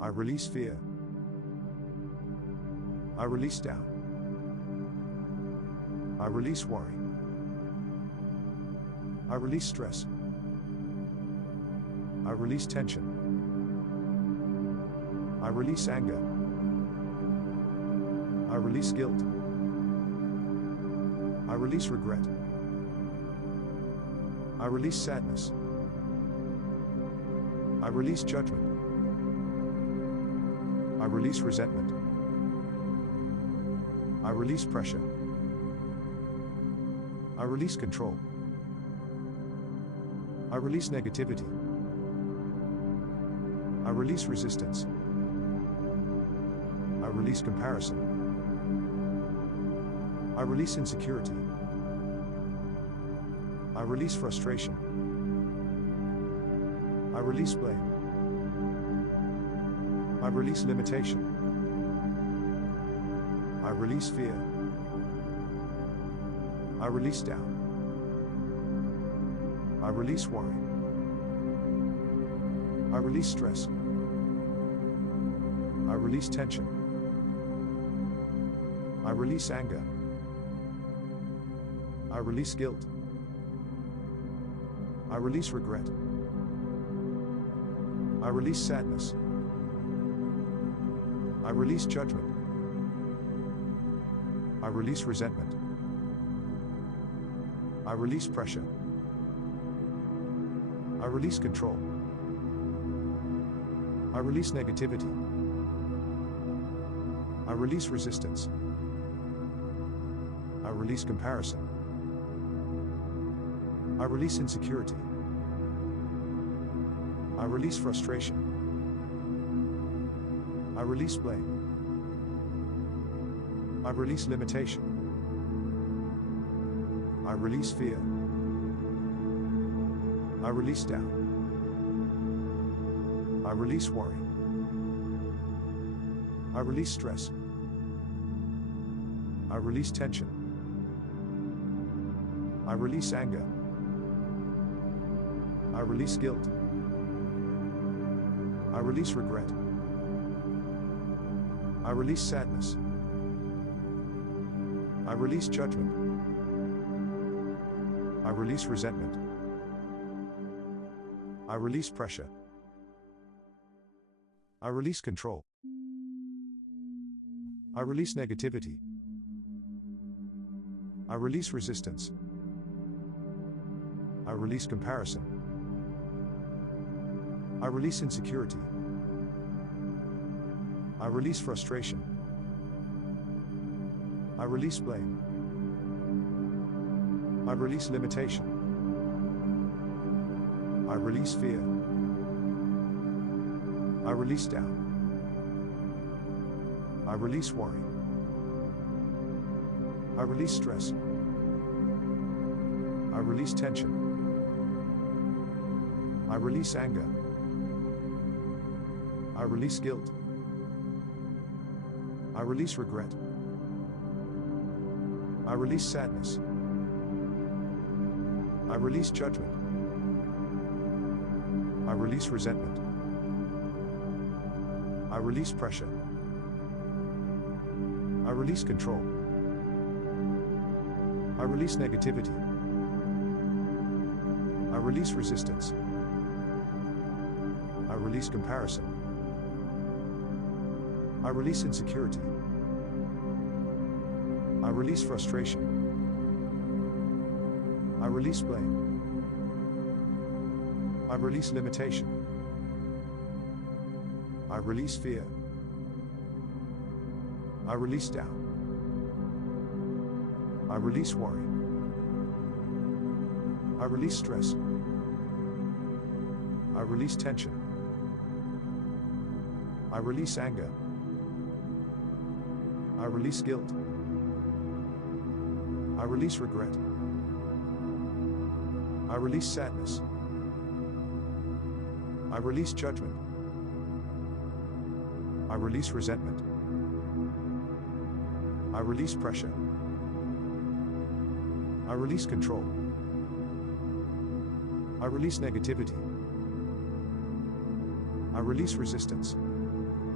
I release fear. I release doubt. I release worry. I release stress. I release tension. I release anger. I release guilt. I release regret. I release sadness. I release judgment. I release resentment. I release pressure. I release control. I release negativity. I release resistance. I release comparison. I release insecurity. I release frustration. I release blame. I release limitation. I release fear. I release doubt. I release worry. I release stress. I release tension. I release anger. I release guilt. I release regret. I release sadness. I release judgment. I release resentment. I release pressure. I release control. I release negativity. I release resistance. I release comparison. I release insecurity. I release frustration. I release blame. I release limitation. I release fear. I release doubt. I release worry. I release stress. I release tension. I release anger. I release guilt. I release regret. I release sadness. I release judgment. I release resentment. I release pressure. I release control. I release negativity. I release resistance. I release comparison. I release insecurity. I release frustration. I release blame. I release limitation. I release fear. I release doubt. I release worry. I release stress. I release tension. I release anger. I release guilt. I release regret. I release sadness. I release judgment. I release resentment. I release pressure. I release control. I release negativity. I release resistance. I release comparison. I release insecurity. I release frustration. I release blame. I release limitation. I release fear. I release doubt. I release worry. I release stress. I release tension. I release anger. I release guilt. I release regret. I release sadness. I release judgment. I release resentment. I release pressure. I release control. I release negativity. I release resistance.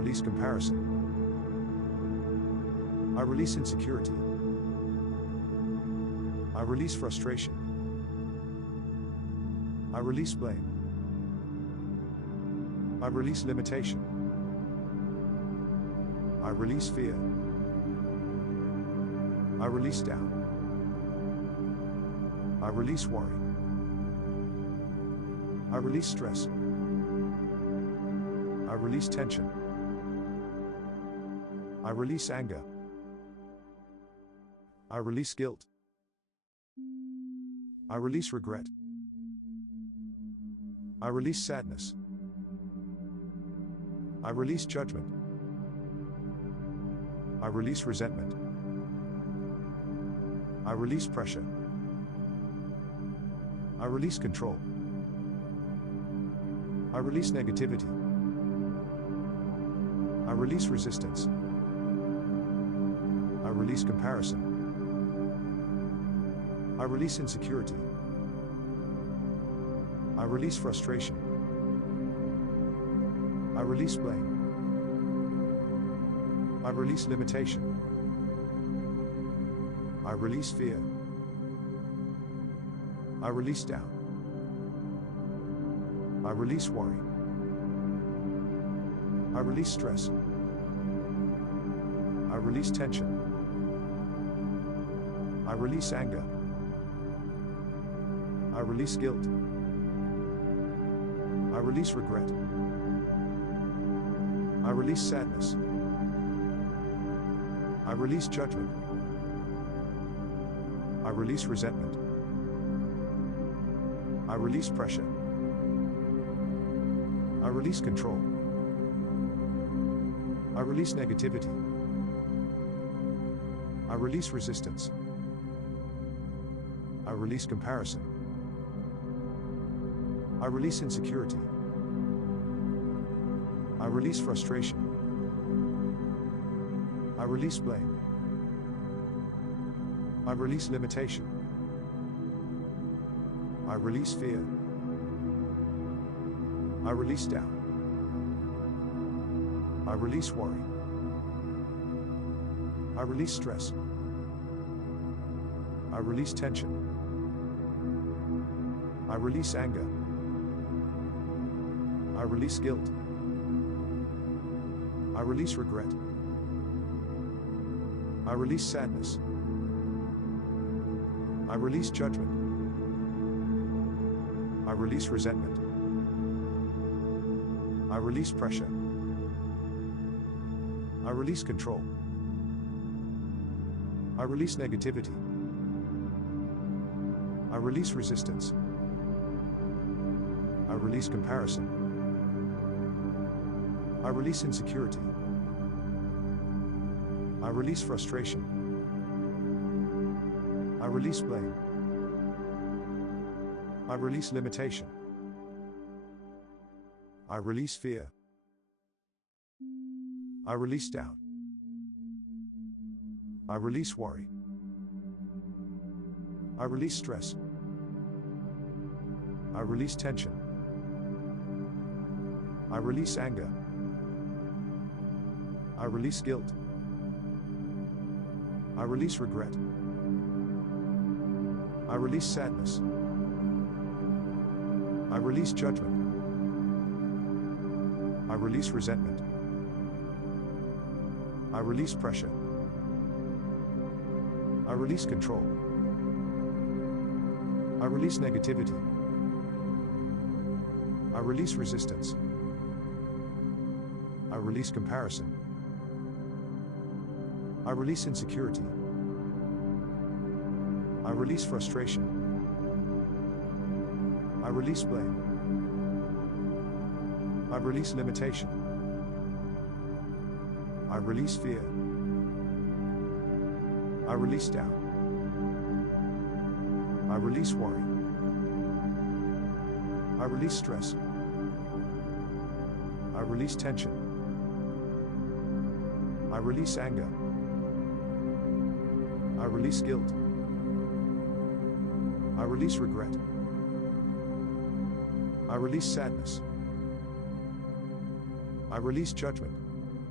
release comparison. I release insecurity. I release frustration. I release blame. I release limitation. I release fear. I release doubt. I release worry. I release stress. I release tension. I release anger. I release guilt. I release regret. I release sadness. I release judgment. I release resentment. I release pressure. I release control. I release negativity. I release resistance. I release comparison. I release insecurity. I release frustration. I release blame. I release limitation. I release fear. I release doubt. I release worry. I release stress. I release tension. I release anger. I release guilt. I release regret. I release sadness. I release judgment. I release resentment. I release pressure. I release control. I release negativity. I release resistance. I release comparison. I release insecurity. I release frustration. I release blame. I release limitation. I release fear. I release doubt. I release worry. I release stress. I release tension. I release anger. I release guilt. I release regret. I release sadness. I release judgment. I release resentment. I release pressure. I release control. I release negativity. I release resistance. I release comparison. I release insecurity. I release frustration. I release blame. I release limitation. I release fear. I release doubt. I release worry. I release stress. I release tension. I release anger. I release guilt. I release regret. I release sadness. I release judgment. I release resentment. I release pressure. I release control. I release negativity. I release resistance. I release comparison. I release insecurity. I release frustration. I release blame. I release limitation. I release fear. I release doubt. I release worry. I release stress. I release tension. I release anger. I release guilt. I release regret. I release sadness. I release judgment.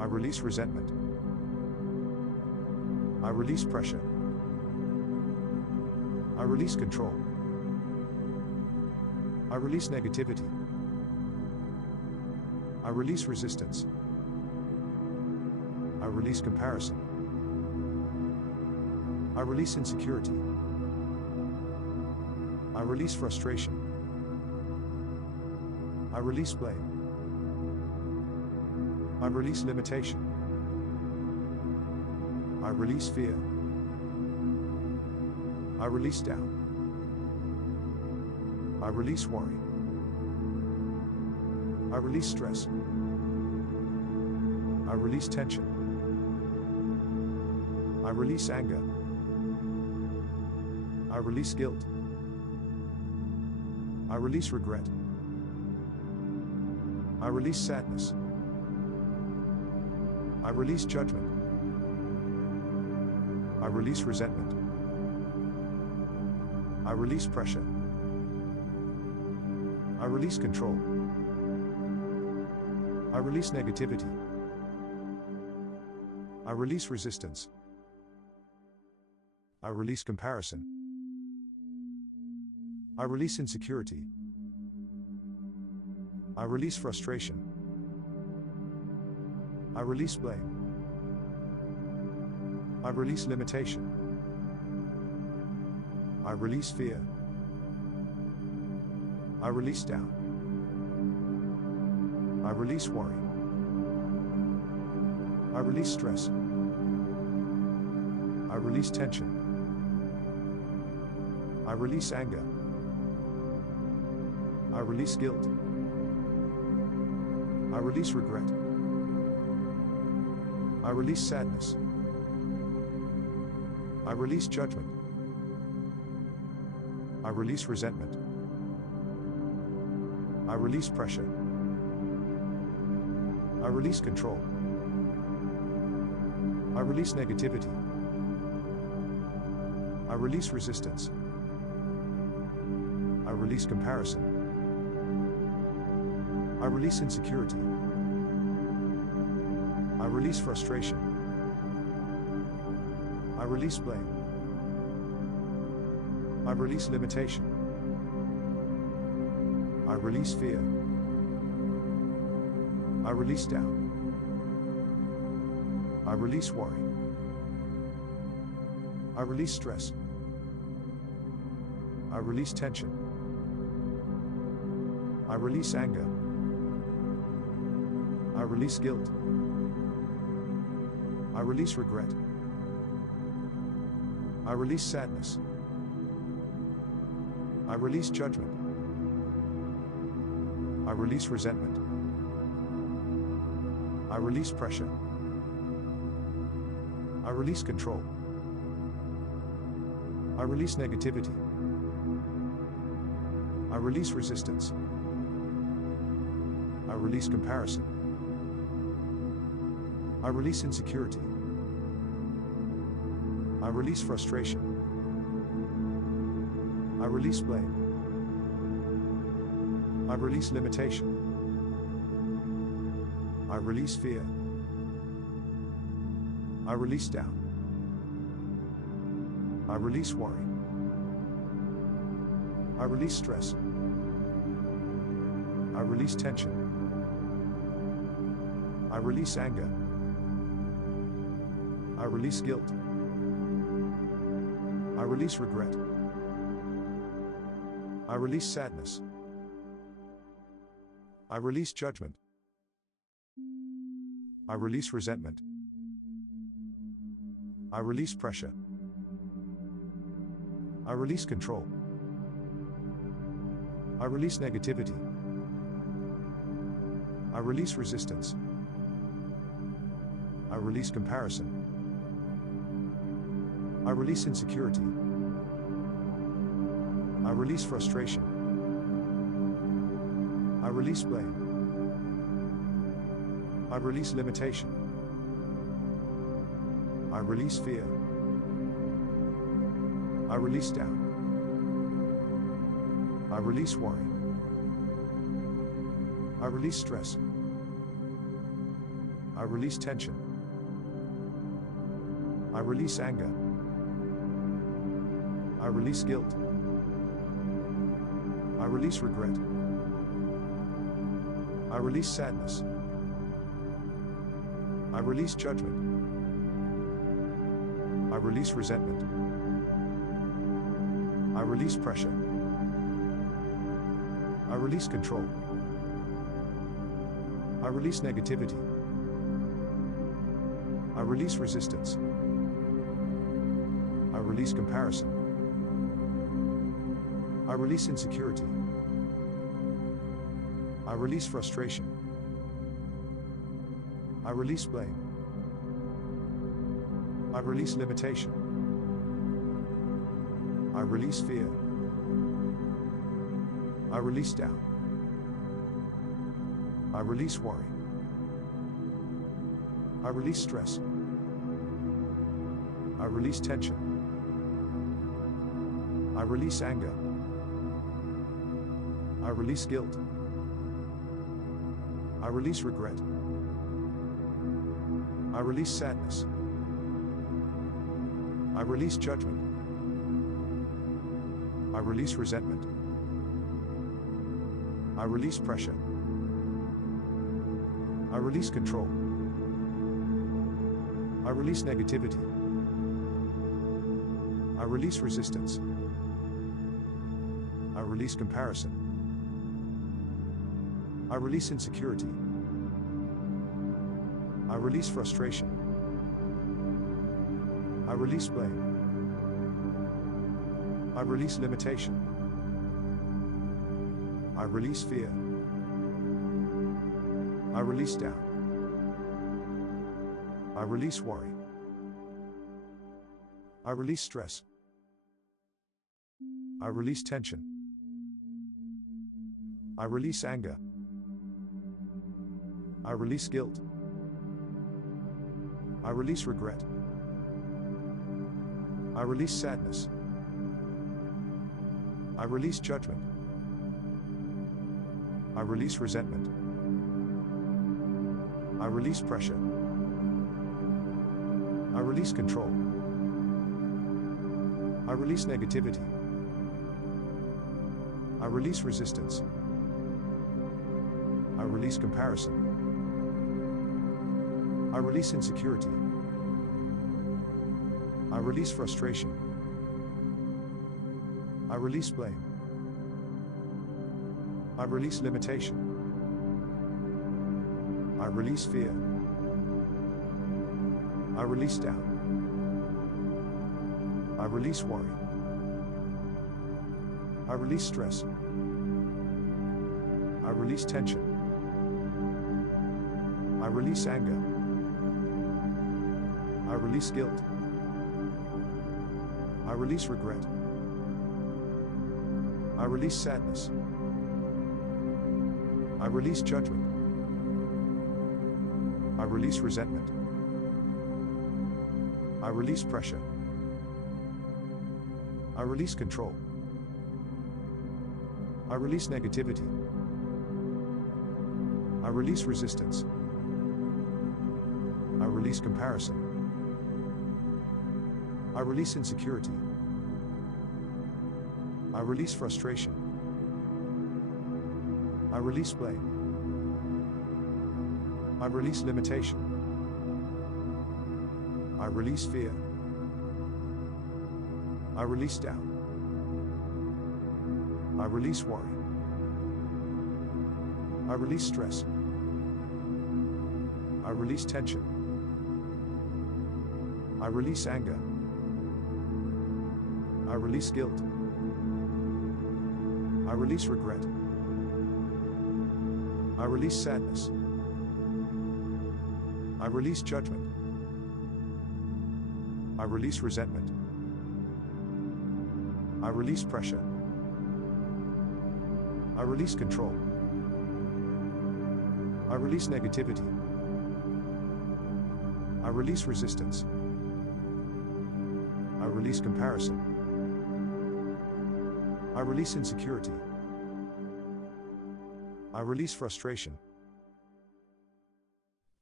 I release resentment. I release pressure. I release control. I release negativity. I release resistance. I release comparison. I release insecurity. I release frustration. I release blame. I release limitation. I release fear. I release doubt. I release worry. I release stress. I release tension. I release anger. I release guilt. I release regret. I release sadness. I release judgment. I release resentment. I release pressure. I release control. I release negativity. I release resistance. I release comparison. I release insecurity. I release frustration. I release blame. I release limitation. I release fear. I release doubt. I release worry. I release stress. I release tension. I release anger. I release guilt. I release regret. I release sadness. I release judgment. I release resentment. I release pressure. I release control. I release negativity. I release resistance. I release comparison. I release insecurity. I release frustration. I release blame. I release limitation. I release fear. I release doubt. I release worry. I release stress. I release tension. I release anger. I release guilt. I release regret. I release sadness. I release judgment. I release resentment. I release pressure. I release control. I release negativity. I release resistance. I release comparison. I release insecurity. I release frustration. I release blame. I release limitation. I release fear. I release doubt. I release worry. I release stress. I release tension. I release anger. I release guilt. I release regret. I release sadness. I release judgment. I release resentment. I release pressure. I release control. I release negativity. I release resistance. I release comparison. I release insecurity. I release frustration. I release blame. I release limitation. I release fear. I release doubt. I release worry. I release stress. I release tension. I release anger. I release guilt. I release regret. I release sadness. I release judgment. I release resentment. I release pressure. I release control. I release negativity. I release resistance. I release comparison. I release insecurity. I release frustration. I release blame. I release limitation. I release fear. I release doubt. I release worry. I release stress. I release tension. I release anger. I release guilt. I release regret. I release sadness. I release judgment. I release resentment. I release pressure. I release control. I release negativity. I release resistance. I release comparison. I release insecurity. I release frustration. I release blame. I release limitation. I release fear. I release doubt. I release worry. I release stress. I release tension. I release anger. I release guilt. I release regret. I release sadness. I release judgment. I release resentment. I release pressure. I release control. I release negativity. I release resistance. I release comparison. I release insecurity. I release frustration. I release blame. I release limitation. I release fear. I release doubt. I release worry. I release stress. I release tension. I release anger. I release guilt. I release regret. I release sadness. I release judgment. I release resentment. I release pressure. I release control. I release negativity. I release resistance. I release comparison. I release insecurity. I release frustration. I release blame. I release limitation. I release fear. I release doubt. I release worry. I release stress. I release tension. I release anger. I release guilt. I release regret. I release sadness. I release judgment. I release resentment. I release pressure. I release control. I release negativity. I release resistance. I release comparison. I release insecurity. I release frustration.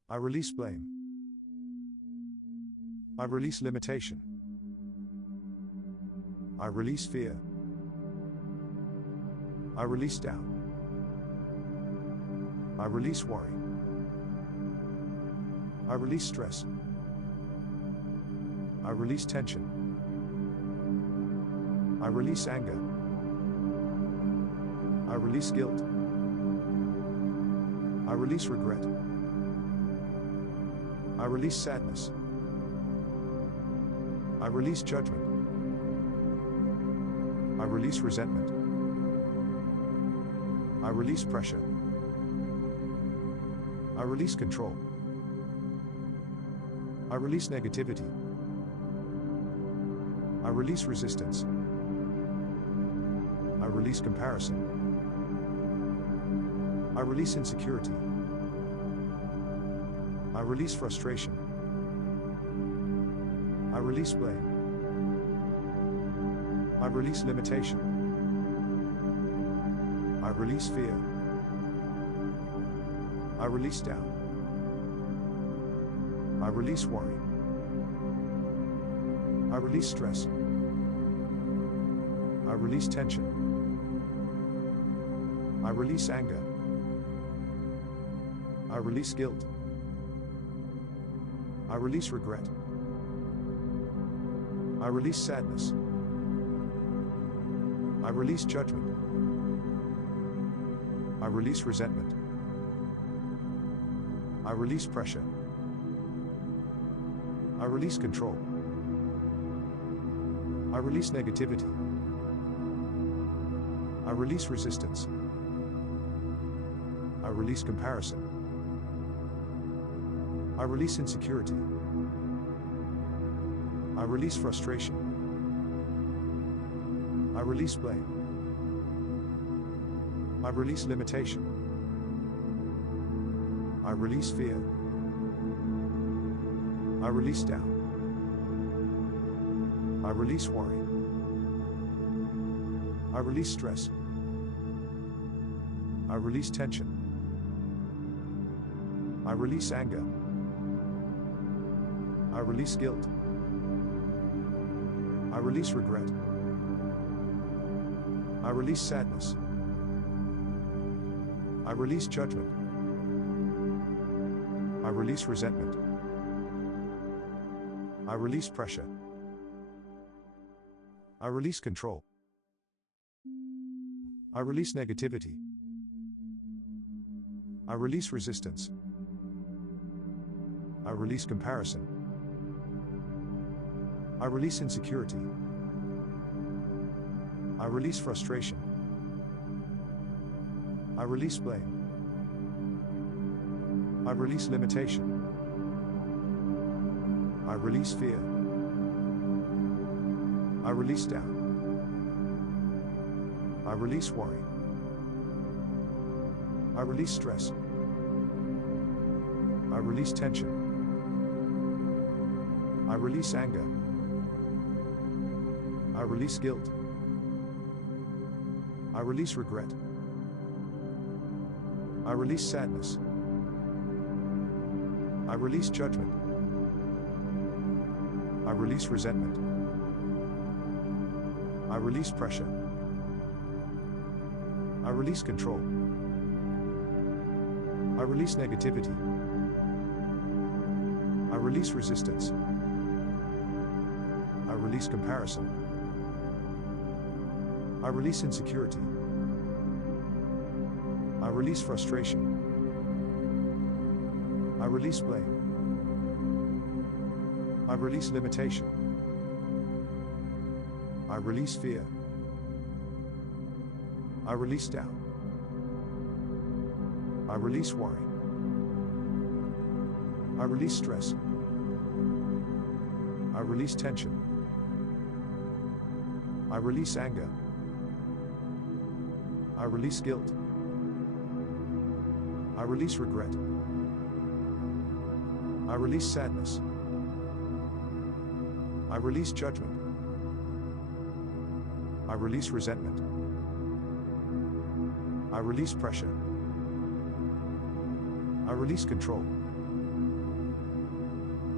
I release blame. I release limitation. I release fear. I release doubt. I release worry. I release stress. I release tension. I release anger. I release guilt. I release regret. I release sadness. I release judgment. I release resentment. I release pressure. I release control. I release negativity. I release resistance. I release comparison. I release insecurity. I release frustration. I release blame. I release limitation. I release fear. I release doubt. I release worry. I release stress. I release tension. I release anger. I release guilt. I release regret. I release sadness. I release judgment. I release resentment. I release pressure. I release control. I release negativity. I release resistance. I release comparison. I release insecurity. I release frustration. I release blame. I release limitation. I release fear. I release doubt. I release worry. I release stress. I release tension. I release anger. I release guilt. I release regret. I release sadness. I release judgment. I release resentment. I release pressure. I release control. I release negativity. I release resistance. I release comparison. I release insecurity. I release frustration. I release blame. I release limitation. I release fear. I release doubt. I release worry. I release stress. I release tension. I release anger. I release guilt. I release regret. I release sadness. I release judgment. I release resentment. I release pressure. I release control. I release negativity. I release resistance. I release comparison. I release insecurity. I release frustration. I release blame. I release limitation. I release fear. I release doubt. I release worry. I release stress. I release tension. I release anger. I release guilt. I release regret. I release sadness. I release judgment. I release resentment. I release pressure. I release control.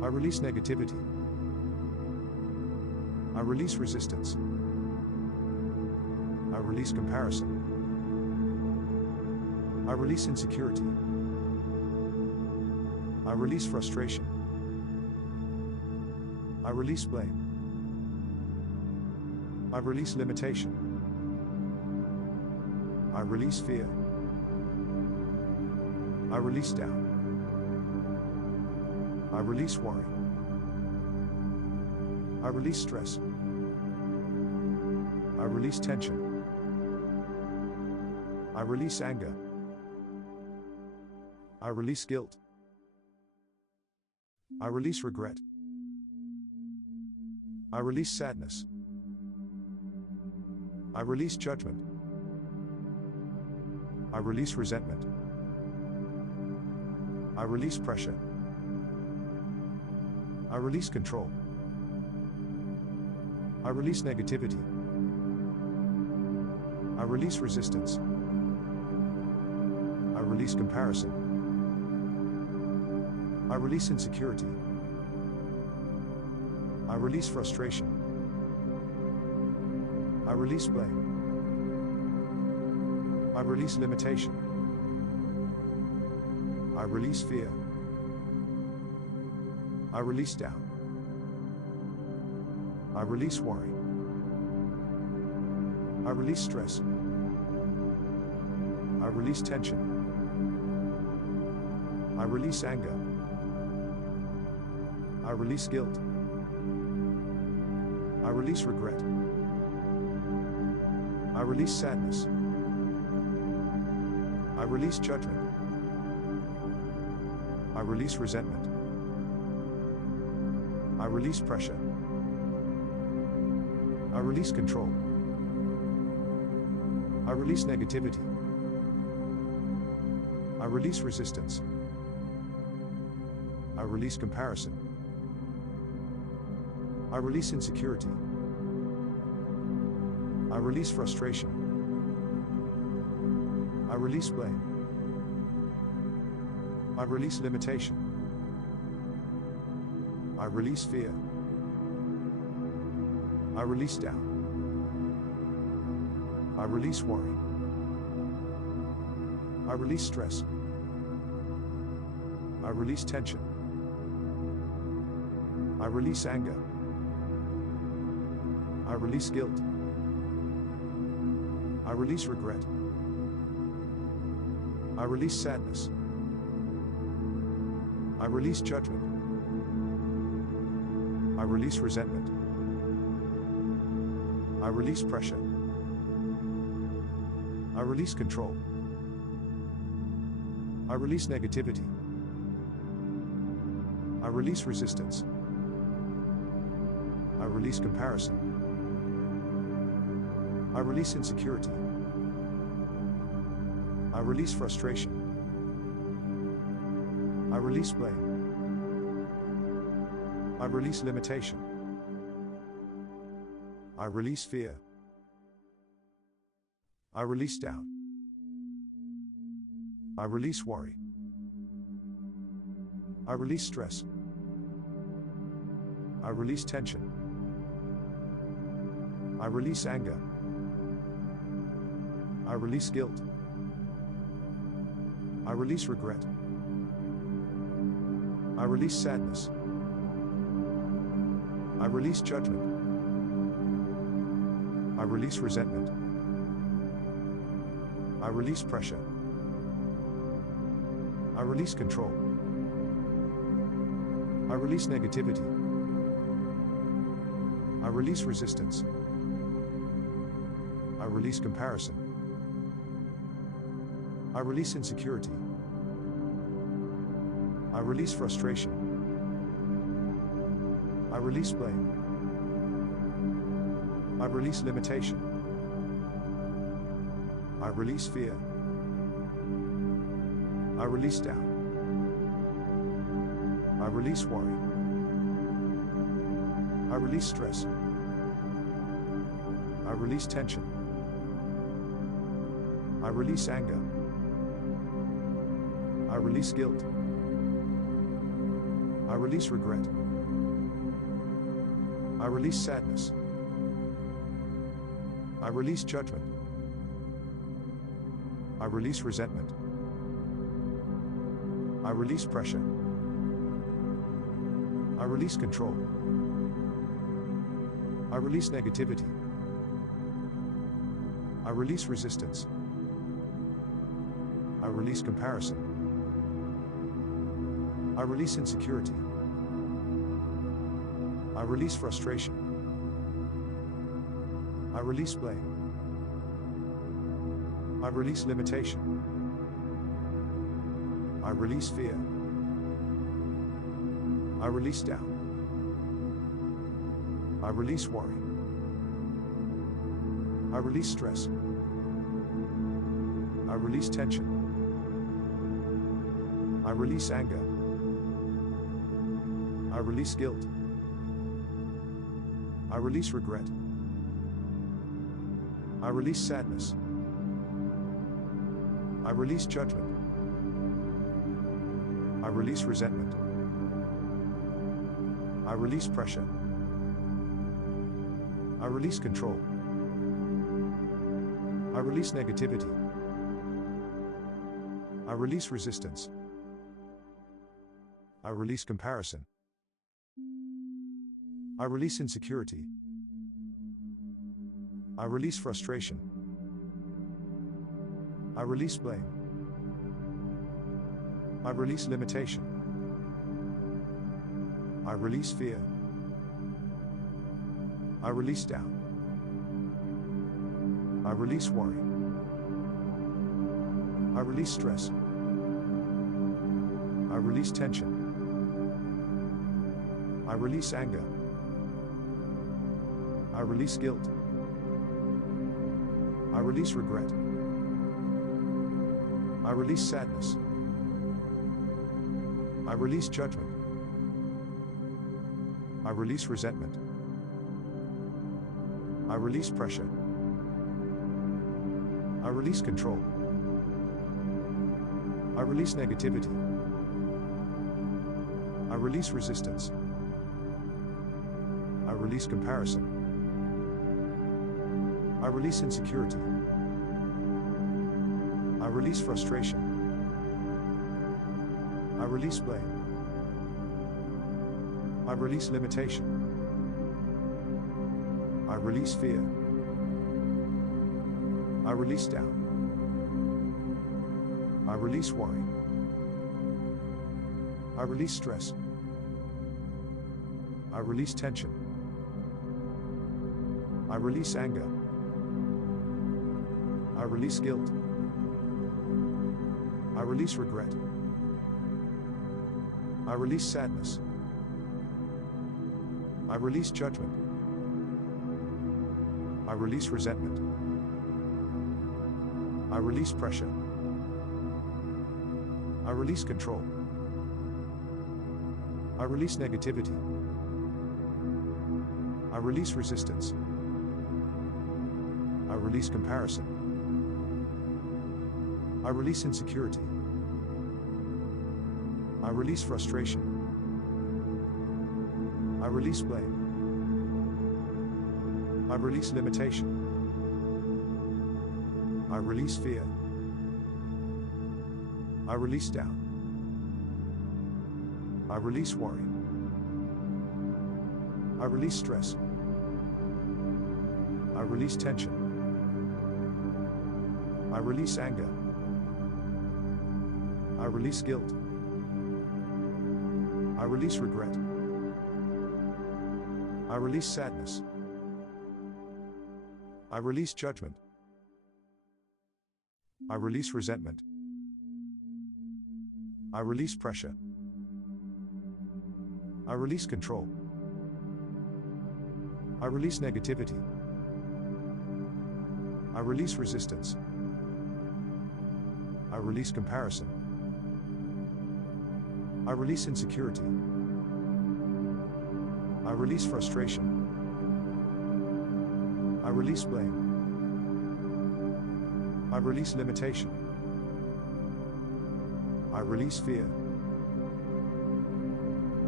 I release negativity. I release resistance. I release comparison. I release insecurity. I release frustration. I release blame. I release limitation. I release fear. I release doubt. I release worry. I release stress. I release tension. I release anger. I release guilt. I release regret. I release sadness. I release judgment. I release resentment. I release pressure. I release control. I release negativity. I release resistance. I release comparison. I release insecurity. I release frustration. I release blame. I release limitation. I release fear. I release doubt. I release worry. I release stress. I release tension. I release anger. I release guilt. I release regret. I release sadness. I release judgment. I release resentment. I release pressure. I release control. I release negativity. I release resistance. I release comparison. I release insecurity. I release frustration. I release blame. I release limitation. I release fear. I release doubt. I release worry. I release stress. I release tension. I release anger. I release guilt. I release regret. I release sadness. I release judgment. I release resentment. I release pressure. I release control. I release negativity. I release resistance. I release comparison. I release insecurity. I release frustration. I release blame. I release limitation. I release fear. I release doubt. I release worry. I release stress. I release tension. I release anger. I release guilt. I release regret. I release sadness. I release judgment. I release resentment. I release pressure. I release control. I release negativity. I release resistance. I release comparison. I release insecurity. I release frustration. I release blame. I release limitation. I release fear. I release doubt. I release worry. I release stress. I release tension. I release anger. I release guilt. I release regret. I release sadness. I release judgment. I release resentment. I release pressure. I release control. I release negativity. I release resistance. I release comparison. I release insecurity. I release frustration. I release blame. I release limitation. I release fear. I release doubt. I release worry. I release stress. I release tension. I release anger. I release guilt. I release regret. I release sadness. I release judgment. I release resentment. I release pressure. I release control. I release negativity. I release resistance. I release comparison. I release insecurity. I release frustration. I release blame. I release limitation. I release fear. I release doubt. I release worry. I release stress. I release tension. I release anger. I release guilt. I release regret. I release sadness. I release judgment. I release resentment. I release pressure. I release control. I release negativity. I release resistance. I release comparison. I release insecurity. I release frustration. I release blame. I release limitation. I release fear. I release doubt. I release worry. I release stress. I release tension. I release anger. I release guilt. I release regret. I release sadness. I release judgment. I release resentment. I release pressure. I release control. I release negativity. I release resistance. I release comparison. I release insecurity. I release frustration. I release blame. I release limitation. I release fear. I release doubt. I release worry. I release stress. I release tension. I release anger. I release guilt. I release regret. I release sadness. I release judgment. I release resentment. I release pressure. I release control. I release negativity. I release resistance. I release comparison. I release insecurity. I release frustration. I release blame. I release limitation. I release fear.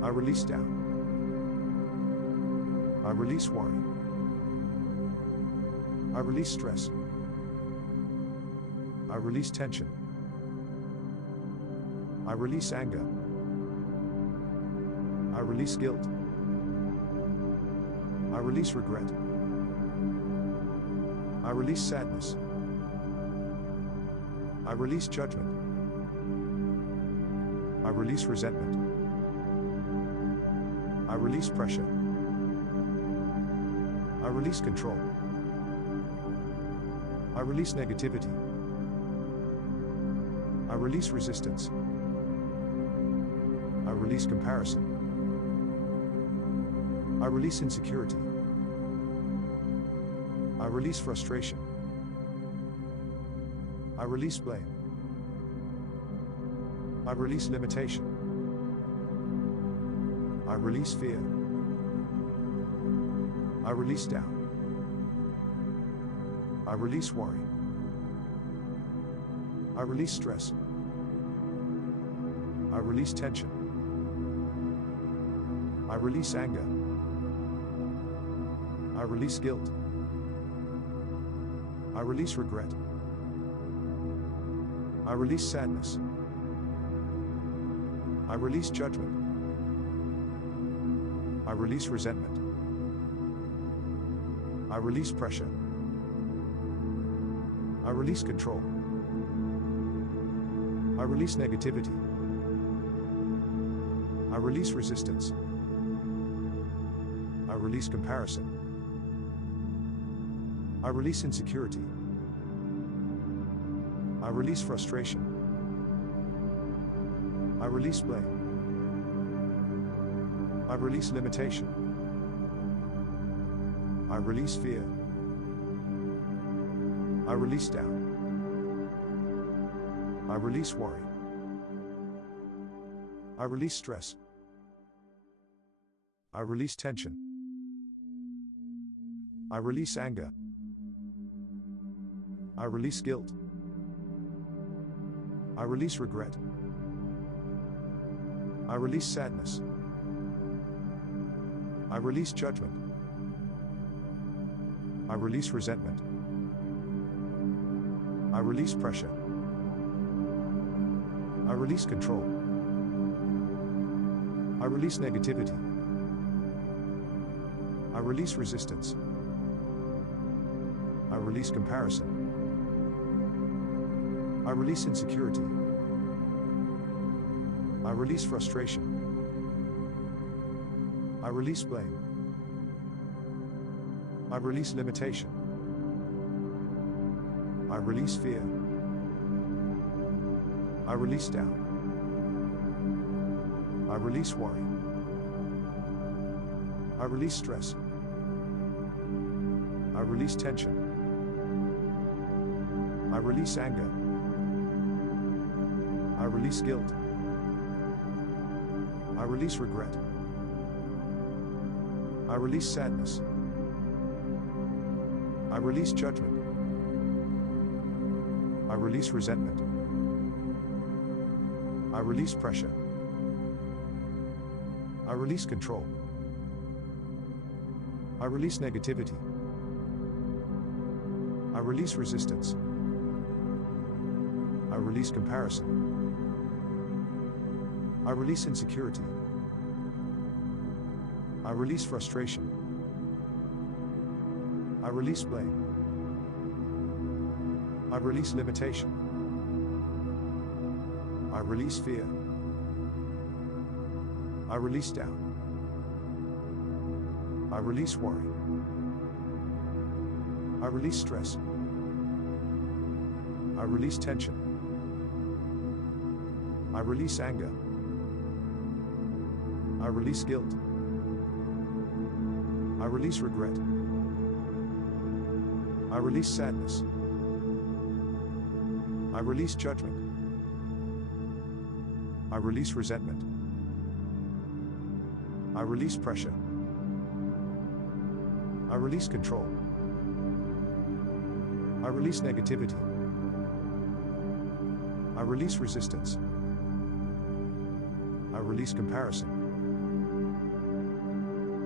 I release doubt. I release worry. I release stress. I release tension. I release anger. I release guilt. I release regret. I release sadness. I release judgment. I release resentment. I release pressure. I release control. I release negativity. I release resistance. I release comparison. I release insecurity. I release frustration. I release blame. I release limitation. I release fear. I release doubt. I release worry. I release stress. I release tension. I release anger. I release guilt. I release regret. I release sadness. I release judgment. I release resentment. I release pressure. I release control. I release negativity. I release resistance. I release comparison. I release insecurity. I release frustration. I release blame. I release limitation. I release fear. I release doubt. I release worry. I release stress. I release tension. I release anger. I release guilt. I release regret. I release sadness. I release judgment. I release resentment. I release pressure. I release control. I release negativity. I release resistance. I release comparison. I release insecurity. I release frustration. I release blame. I release limitation. I release fear. I release doubt. I release worry. I release stress. I release tension. I release anger. I release guilt. I release regret. I release sadness. I release judgment. I release resentment. I release pressure. I release control. I release negativity. I release resistance. I release comparison. I release insecurity. I release frustration. I release blame. I release limitation. I release fear. I release doubt. I release worry. I release stress. I release tension. I release anger. I release guilt. I release regret. I release sadness. I release judgment. I release resentment. I release pressure. I release control. I release negativity. I release resistance. I release comparison.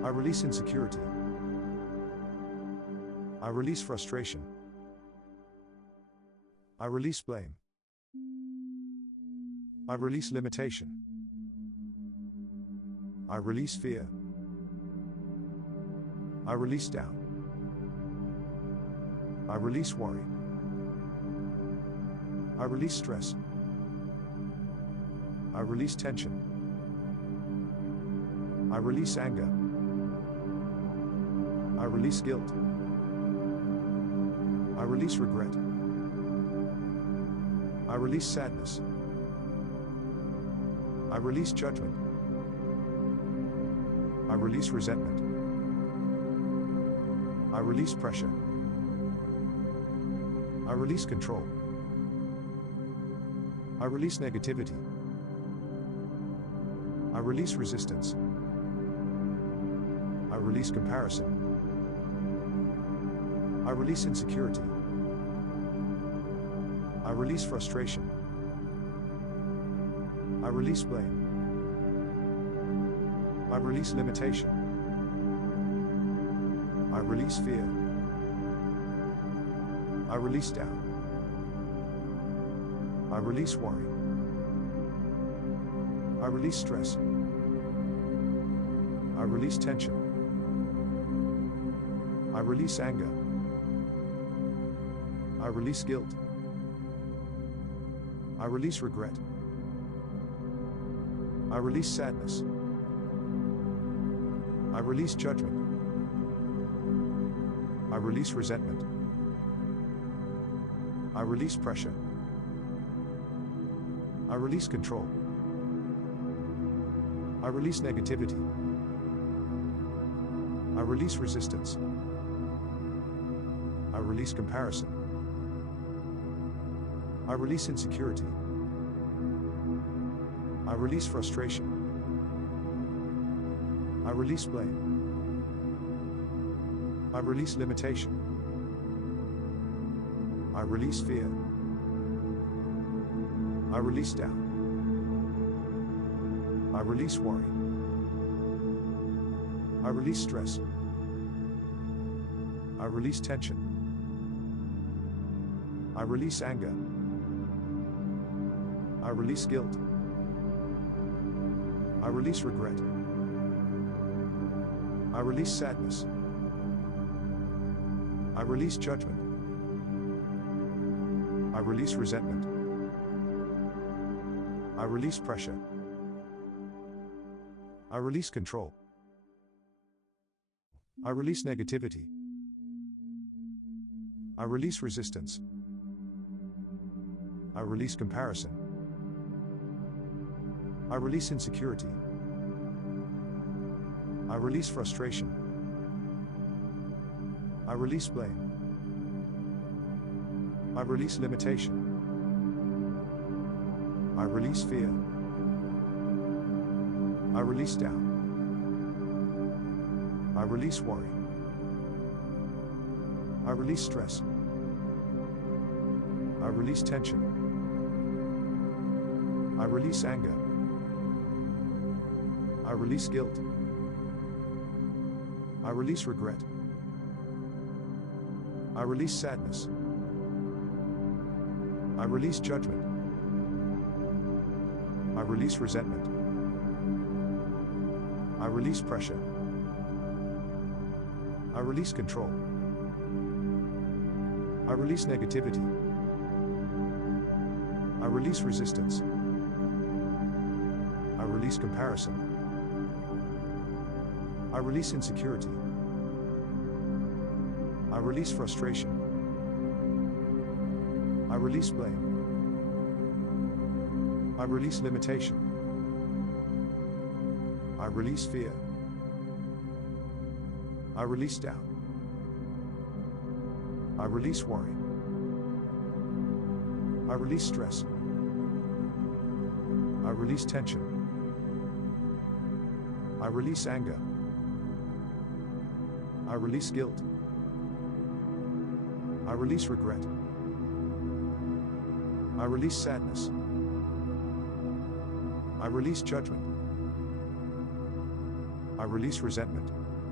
I release insecurity. I release frustration. I release blame. I release limitation. I release fear. I release doubt. I release worry. I release stress. I release tension. I release anger. I release guilt. I release regret. I release sadness. I release judgment. I release resentment. I release pressure. I release control. I release negativity. I release resistance. I release comparison. I release insecurity. I release frustration. I release blame. I release limitation. I release fear. I release doubt. I release worry. I release stress. I release tension. I release anger. I release guilt. I release regret. I release sadness. I release judgment. I release resentment. I release pressure. I release control. I release negativity. I release resistance. I release comparison. I release insecurity. I release frustration. I release blame. I release limitation. I release fear. I release doubt. I release worry. I release stress. I release tension. I release anger. I release guilt. I release regret. I release sadness. I release judgment. I release resentment. I release pressure. I release control. I release negativity. I release resistance. I release comparison. I release insecurity. I release frustration. I release blame. I release limitation. I release fear. I release doubt. I release worry. I release stress. I release tension. I release anger. I release guilt. I release regret. I release sadness. I release judgment. I release resentment. I release pressure. I release control. I release negativity. I release resistance. I release comparison. I release insecurity. I release frustration. I release blame. I release limitation. I release fear. I release doubt. I release worry. I release stress. I release tension. I release anger. I release guilt. I release regret. I release sadness. I release judgment. I release resentment.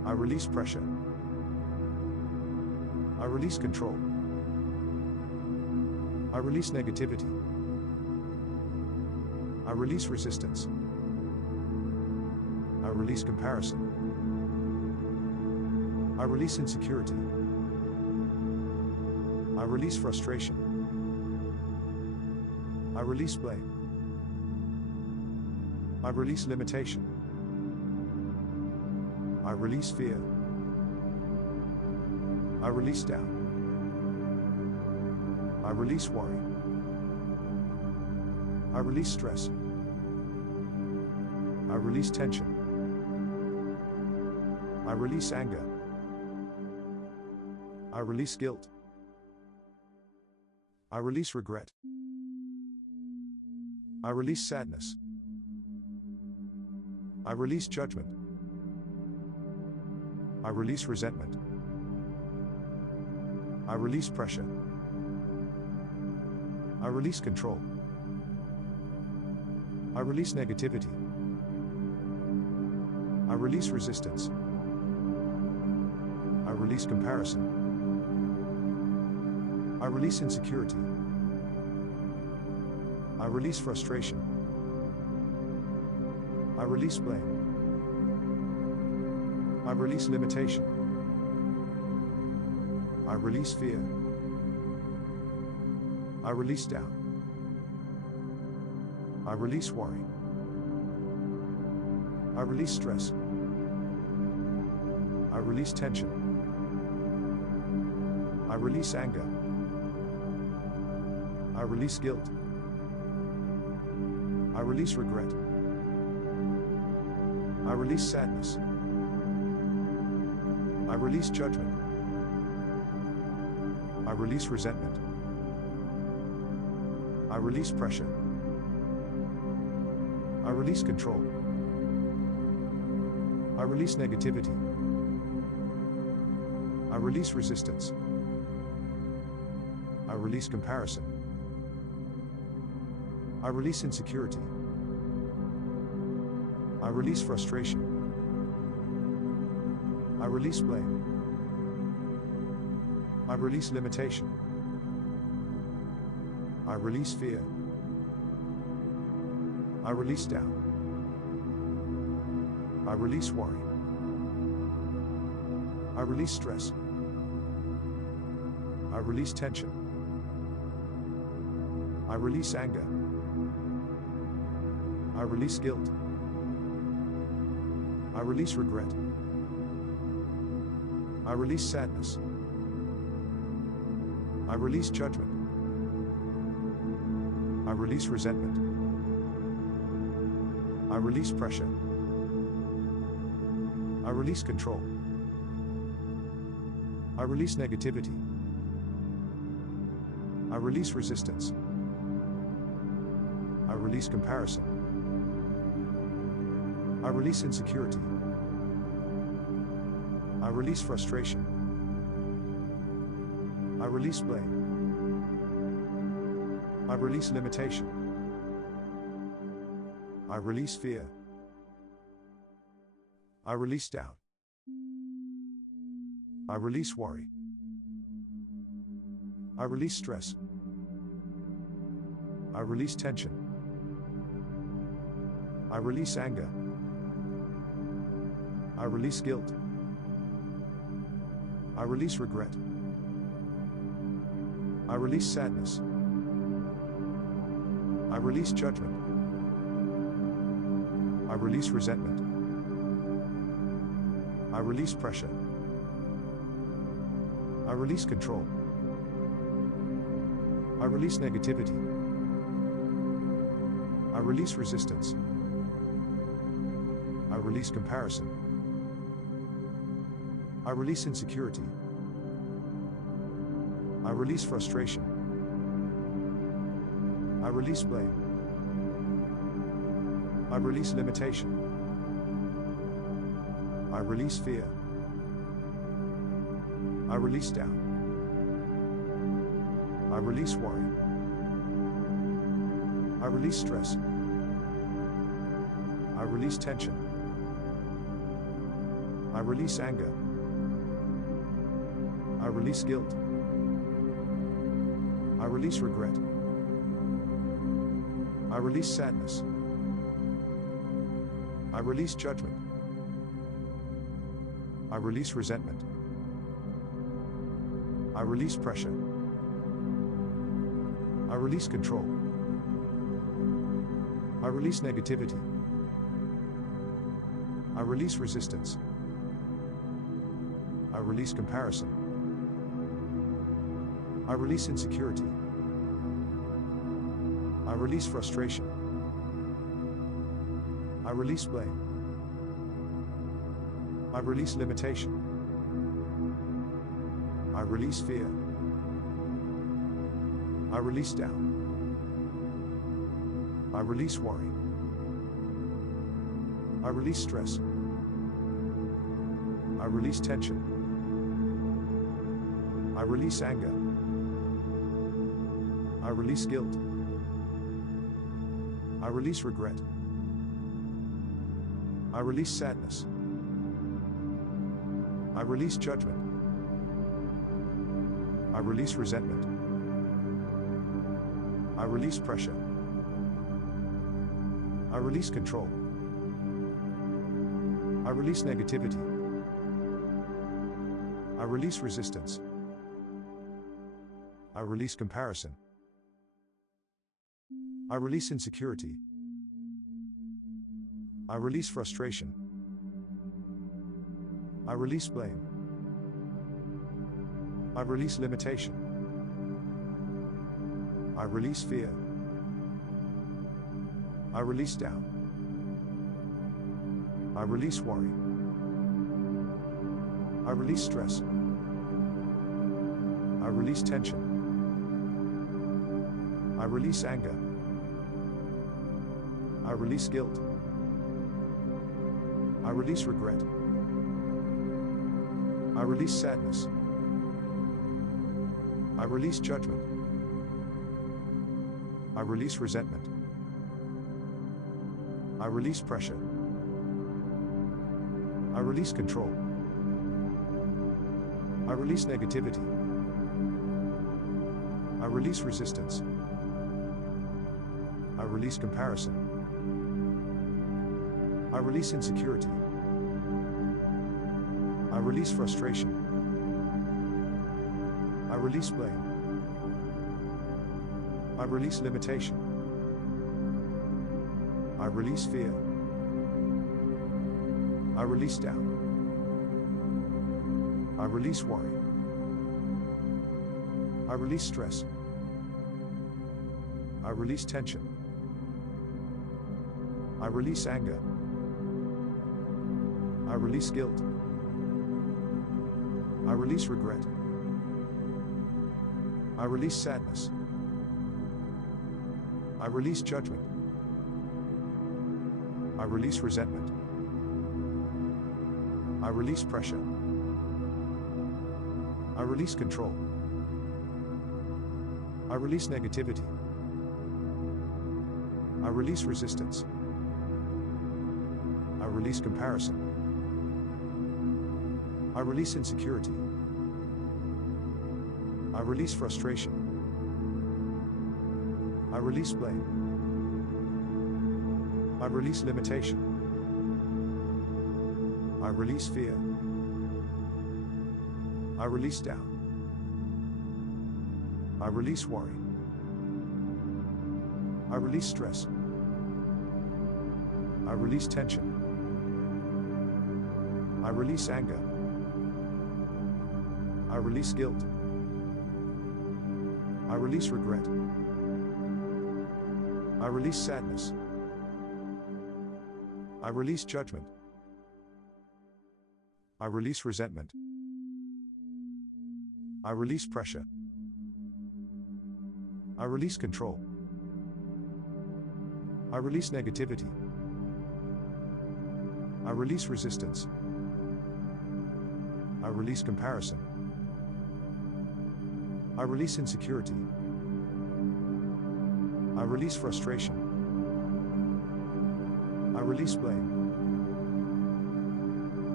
I release pressure. I release control. I release negativity. I release resistance. I release comparison. I release insecurity. I release frustration. I release blame. I release limitation. I release fear. I release doubt. I release worry. I release stress. I release tension. I release anger. I release guilt. I release regret. I release sadness. I release judgment. I release resentment. I release pressure. I release control. I release negativity. I release resistance. I release comparison. I release insecurity. I release frustration. I release blame. I release limitation. I release fear. I release doubt. I release worry. I release stress. I release tension. I release anger. I release guilt. I release regret. I release sadness. I release judgment. I release resentment. I release pressure. I release control. I release negativity. I release resistance. I release comparison. I release insecurity. I release frustration. I release blame. I release limitation. I release fear. I release doubt. I release worry. I release stress. I release tension. I release anger. I release guilt. I release regret. I release sadness. I release judgment. I release resentment. I release pressure. I release control. I release negativity. I release resistance. I release comparison. I release insecurity. I release frustration. I release blame. I release limitation. I release fear. I release doubt. I release worry. I release stress. I release tension. I release anger. I release guilt. I release regret. I release sadness. I release judgment. I release resentment. I release pressure. I release control. I release negativity. I release resistance. I release comparison. I release insecurity. I release frustration. I release blame. I release limitation. I release fear. I release doubt. I release worry. I release stress. I release tension. I release anger. I release guilt. I release regret. I release sadness. I release judgment. I release resentment. I release pressure. I release control. I release negativity. I release resistance. I release comparison. I release insecurity. I release frustration. I release blame. I release limitation. I release fear. I release doubt. I release worry. I release stress. I release tension. I release anger. I release guilt. I release regret. I release sadness. I release judgment. I release resentment. I release pressure. I release control. I release negativity. I release resistance. I release comparison. I release insecurity. I release frustration. I release blame. I release limitation. I release fear. I release doubt. I release worry. I release stress. I release tension. I release anger. I release guilt. I release regret. I release sadness. I release judgment. I release resentment. I release pressure. I release control. I release negativity. I release resistance. I release comparison. I release insecurity. I release frustration. I release blame. I release limitation. I release fear. I release doubt. I release worry. I release stress. I release tension. I release anger. I release guilt. I release regret. I release sadness. I release judgment. I release resentment. I release pressure. I release control. I release negativity. I release resistance. I release comparison. I release insecurity. I release frustration. I release blame. I release limitation. I release fear. I release doubt. I release worry. I release stress. I release tension. I release anger. I release guilt. I release regret. I release sadness. I release judgment. I release resentment. I release pressure. I release control. I release negativity. I release resistance. I release comparison. I release insecurity. I release frustration. I release blame.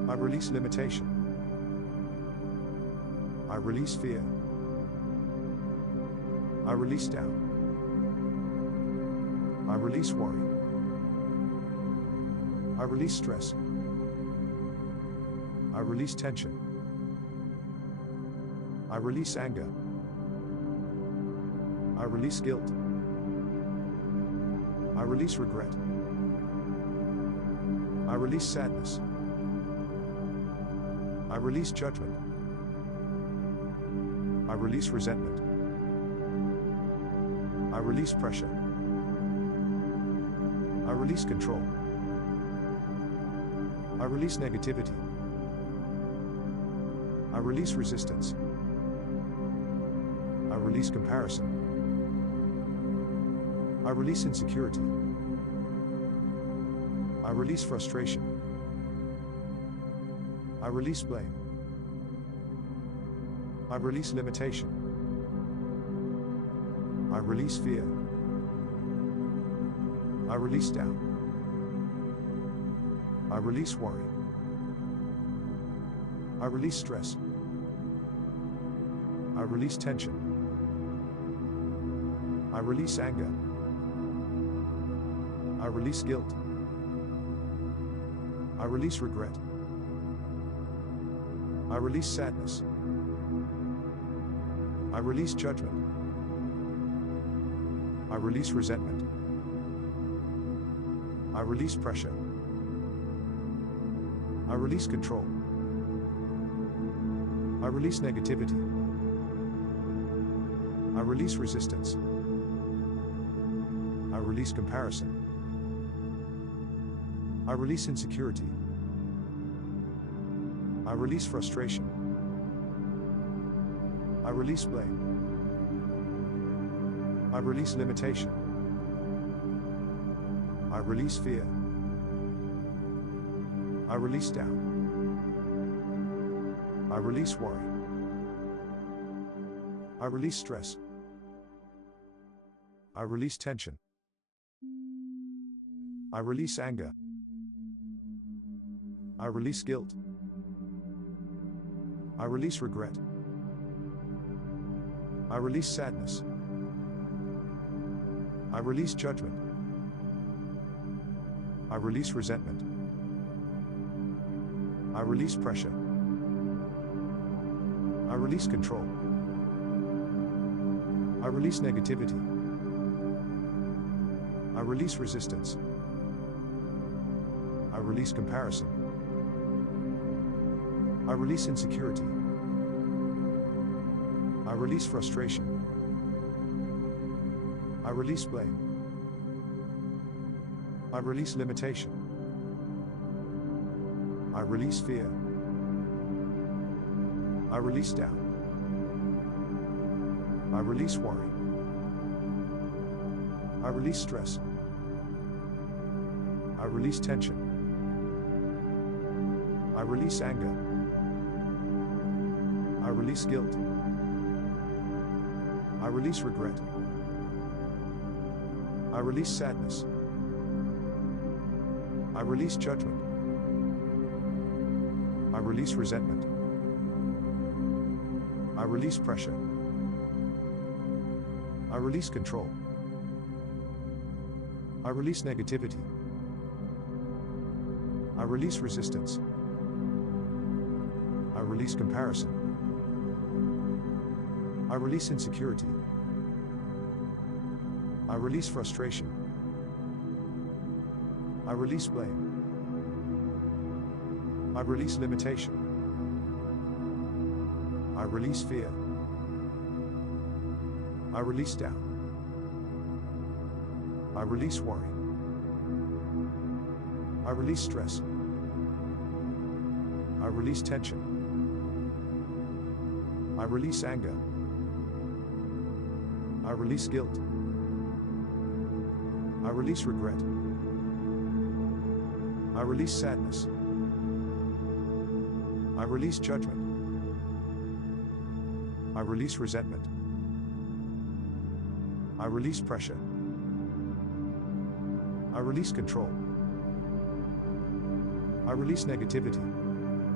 I release limitation. I release fear. I release doubt. I release worry. I release stress. I release tension. I release anger. I release guilt. I release regret. I release sadness. I release judgment. I release resentment. I release pressure. I release control. I release negativity. I release resistance. I release comparison. I release insecurity. I release frustration. I release blame. I release limitation. I release fear. I release doubt. I release worry. I release stress. I release tension. I release anger. I release guilt. I release regret. I release sadness. I release judgment. I release resentment. I release pressure. I release control. I release negativity. I release resistance. I release comparison. I release insecurity. I release frustration. I release blame. I release limitation. I release fear. I release doubt. I release worry. I release stress. I release tension. I release anger. I release guilt. I release regret. I release sadness. I release judgment. I release resentment. I release pressure. I release control. I release negativity. I release resistance. I release comparison. I release insecurity. I release frustration. I release blame. I release limitation. I release fear. I release doubt. I release worry. I release stress. I release tension. I release anger. I release guilt. I release regret. I release sadness. I release judgment. I release resentment. I release pressure. I release control. I release negativity. I release resistance. I release comparison. I release insecurity. I release frustration. I release blame. I release limitation. I release fear. I release doubt. I release worry. I release stress. I release tension. I release anger. I release guilt. I release regret. I release sadness. I release judgment. I release resentment. I release pressure. I release control. I release negativity.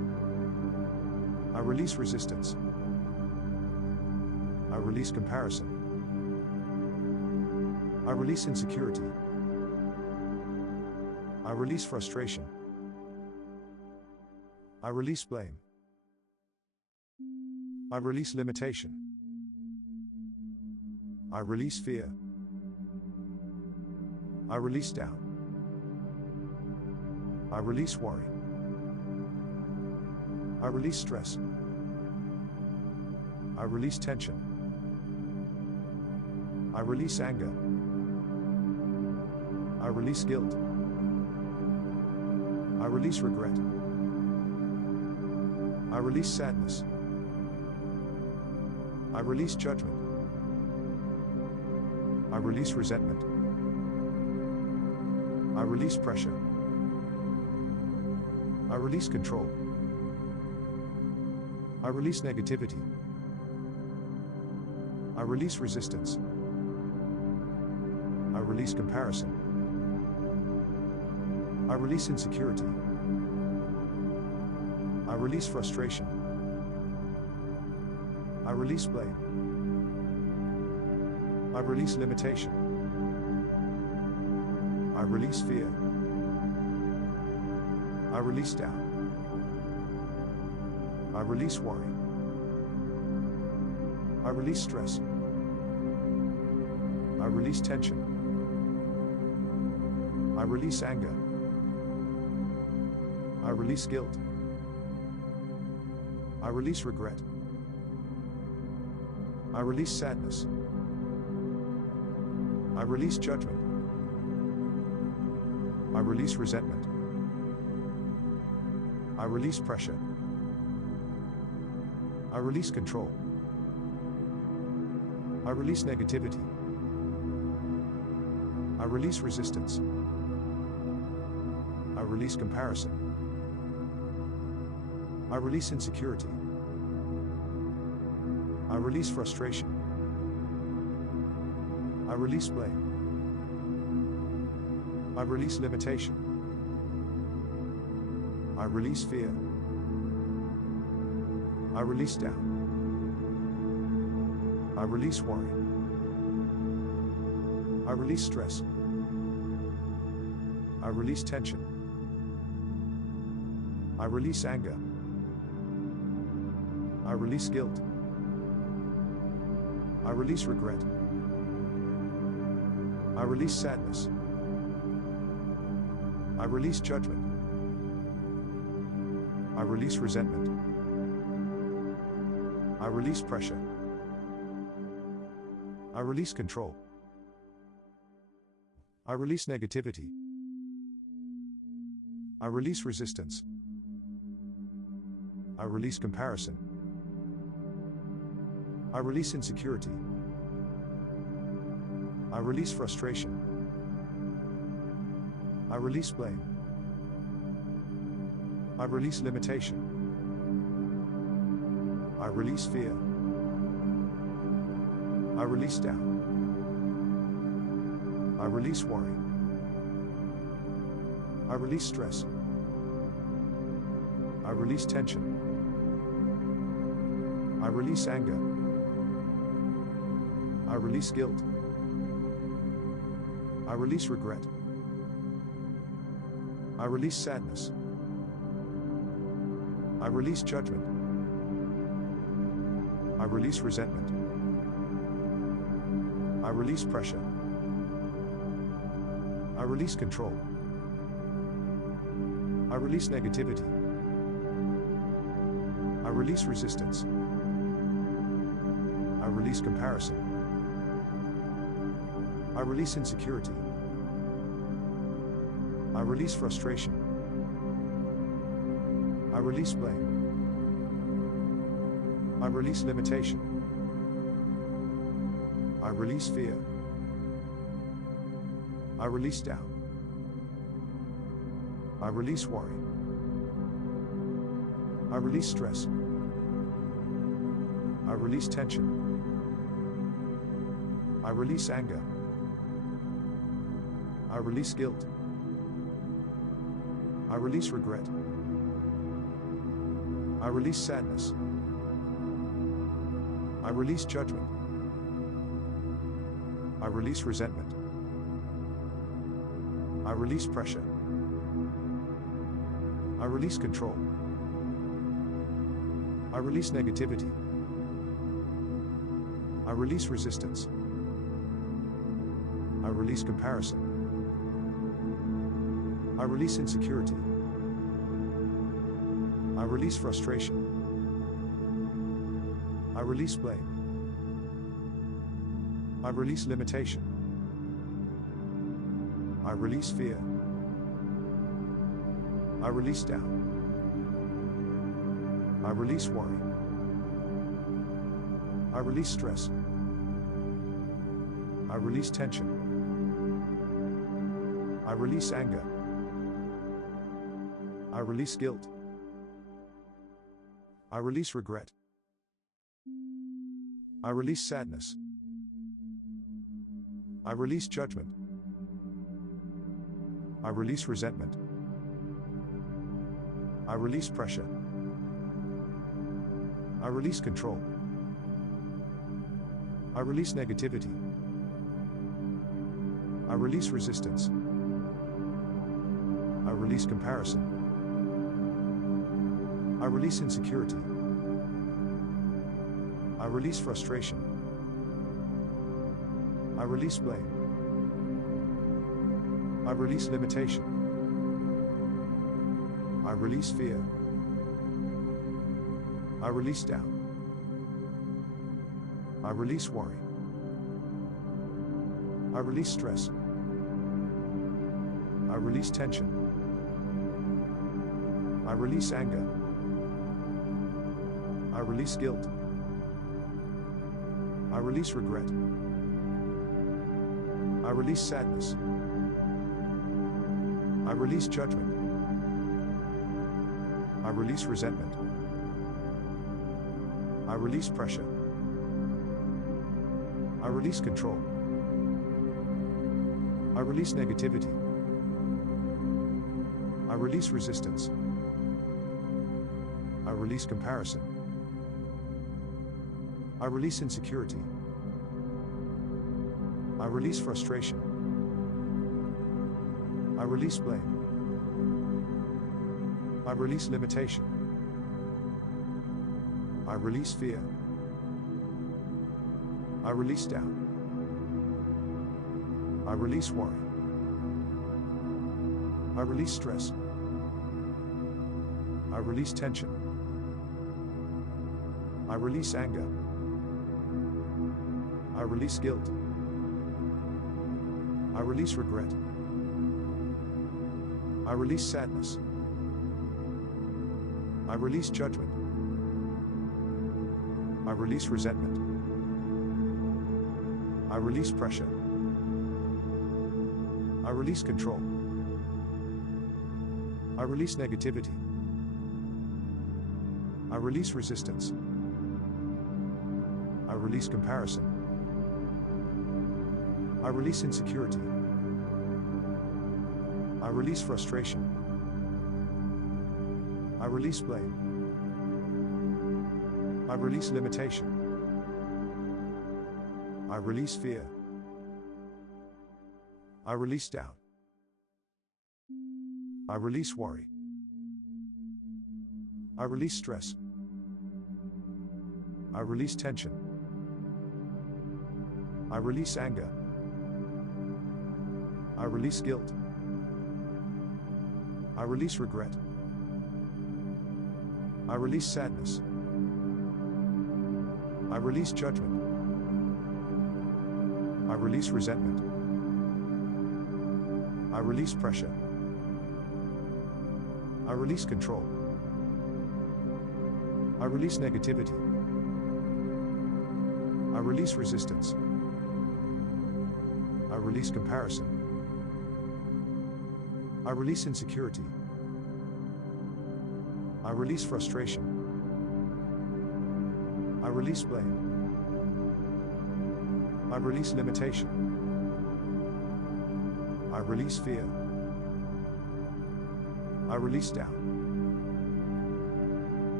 I release resistance. I release comparison. I release insecurity. I release frustration. I release blame. I release limitation. I release fear. I release doubt. I release worry. I release stress. I release tension. I release anger. I release guilt. I release regret. I release sadness. I release judgment. I release resentment. I release pressure. I release control. I release negativity. I release resistance. I release comparison. I release insecurity. I release frustration. I release blame. I release limitation. I release fear. I release doubt. I release worry. I release stress. I release tension. I release anger. I release guilt. I release regret. I release sadness. I release judgment. I release resentment. I release pressure. I release control. I release negativity. I release resistance. I release comparison. I release insecurity. I release frustration. I release blame. I release limitation. I release fear. I release doubt. I release worry. I release stress. I release tension. I release anger. I release guilt. I release regret. I release sadness. I release judgment. I release resentment. I release pressure. I release control. I release negativity. I release resistance. I release comparison. I release insecurity. I release frustration. I release blame. I release limitation. I release fear. I release doubt. I release worry. I release stress. I release tension. I release anger. I release guilt. I release regret. I release sadness. I release judgment. I release resentment. I release pressure. I release control. I release negativity. I release resistance. I release comparison. I release insecurity. I release frustration. I release blame. I release limitation. I release fear. I release doubt. I release worry. I release stress. I release tension. I release anger. I release guilt. I release regret. I release sadness. I release judgment. I release resentment. I release pressure. I release control. I release negativity. I release resistance. I release comparison. I release insecurity. I release frustration. I release blame. I release limitation. I release fear. I release doubt. I release worry. I release stress. I release tension. I release anger. I release guilt. I release regret. I release sadness. I release judgment. I release resentment. I release pressure. I release control. I release negativity. I release resistance. I release comparison. I release insecurity. I release frustration. I release blame. I release limitation. I release fear. I release doubt. I release worry. I release stress. I release tension. I release anger. I release guilt. I release regret. I release sadness. I release judgment. I release resentment. I release pressure. I release control. I release negativity. I release resistance. I release comparison. I release insecurity. I release frustration. I release blame. I release limitation. I release fear. I release doubt. I release worry. I release stress. I release tension. I release anger. I release guilt. I release regret. I release sadness. I release judgment. I release resentment. I release pressure. I release control. I release negativity. I release resistance. I release comparison. I release insecurity. I release frustration. I release blame. I release limitation. I release fear. I release doubt. I release worry. I release stress. I release tension. I release anger. I release guilt. I release regret. I release sadness. I release judgment. I release resentment. I release pressure. I release control. I release negativity. I release resistance. I release comparison. I release insecurity. I release frustration. I release blame. I release limitation. I release fear. I release doubt.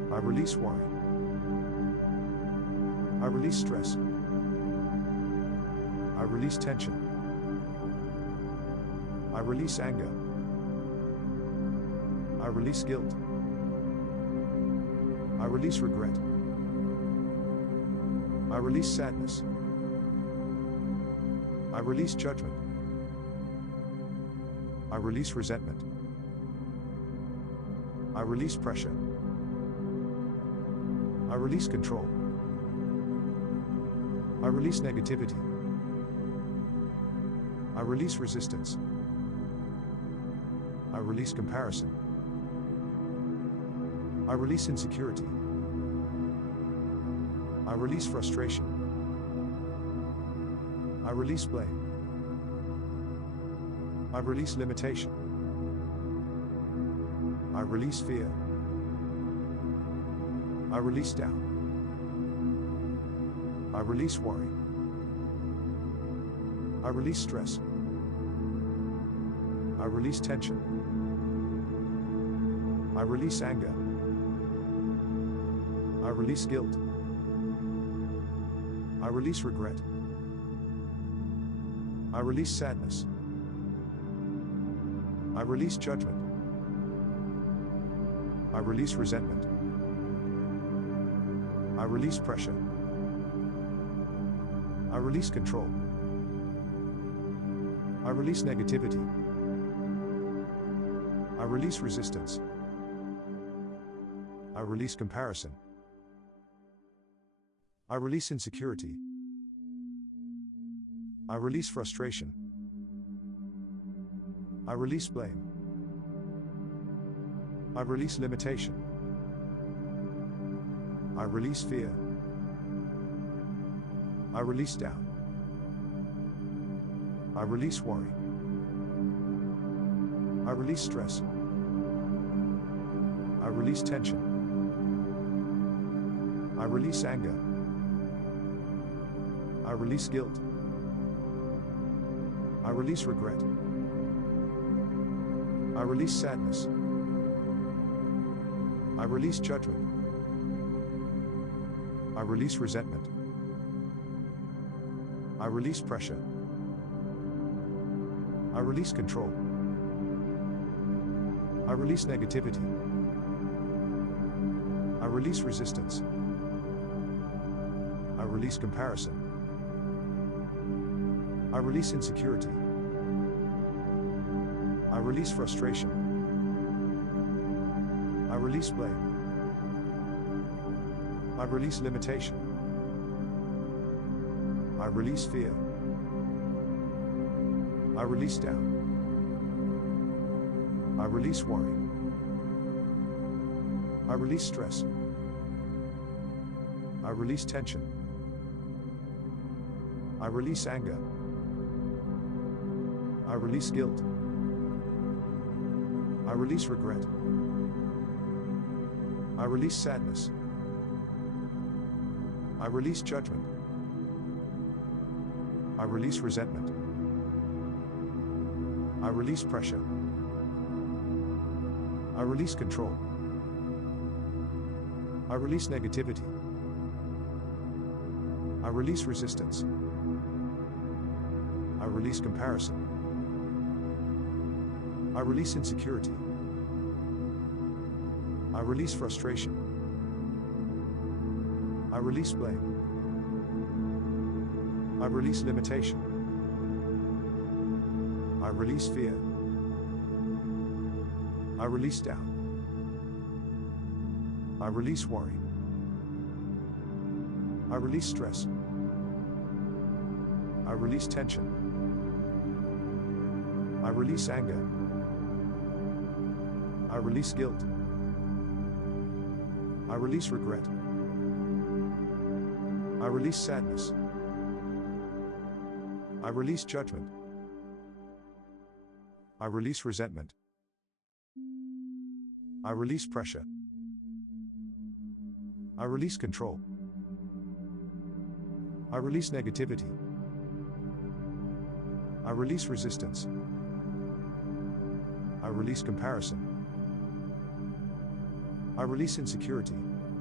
I release worry. I release stress. I release tension. I release anger. I release guilt. I release regret. I release sadness. I release judgment. I release resentment. I release pressure. I release control. I release negativity. I release resistance. I release comparison. I release insecurity. I release frustration. I release blame. I release limitation. I release fear. I release doubt. I release worry. I release stress. I release tension. I release anger. I release guilt. I release regret. I release sadness. I release judgment. I release resentment. I release pressure. I release control. I release negativity. I release resistance. I release comparison. I release insecurity. I release frustration. I release blame. I release limitation. I release fear. I release doubt. I release worry. I release stress. I release tension. I release anger. I release guilt. I release regret. I release sadness. I release judgment. I release resentment. I release pressure. I release control. I release negativity. I release resistance. I release comparison. I release insecurity. I release frustration. I release blame. I release limitation. I release fear. I release doubt. I release worry. I release stress. I release tension. I release anger. I release guilt. I release regret. I release sadness. I release judgment. I release resentment. I release pressure. I release control. I release negativity. I release resistance. I release comparison. I release insecurity. I release frustration. I release blame. I release limitation. I release fear. I release doubt. I release worry. I release stress. I release tension. I release anger. I release guilt. I release regret. I release sadness. I release judgment. I release resentment. I release pressure. I release control. I release negativity. I release resistance. I release comparison. I release insecurity.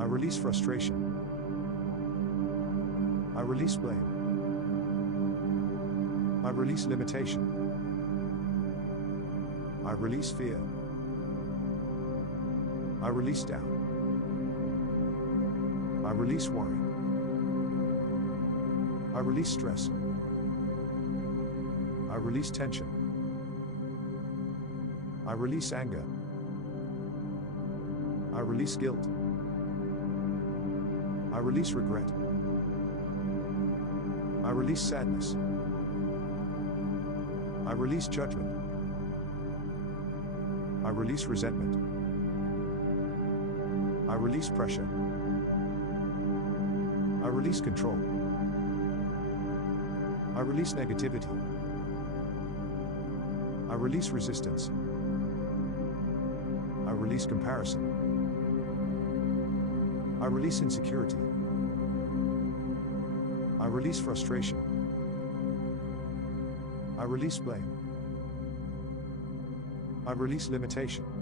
I release frustration. I release blame. I release limitation. I release fear. I release doubt. I release worry. I release stress. I release tension. I release anger. I release guilt. I release regret. I release sadness. I release judgment. I release resentment. I release pressure. I release control. I release negativity. I release resistance. I release comparison. I release insecurity. I release frustration. I release blame. I release limitation.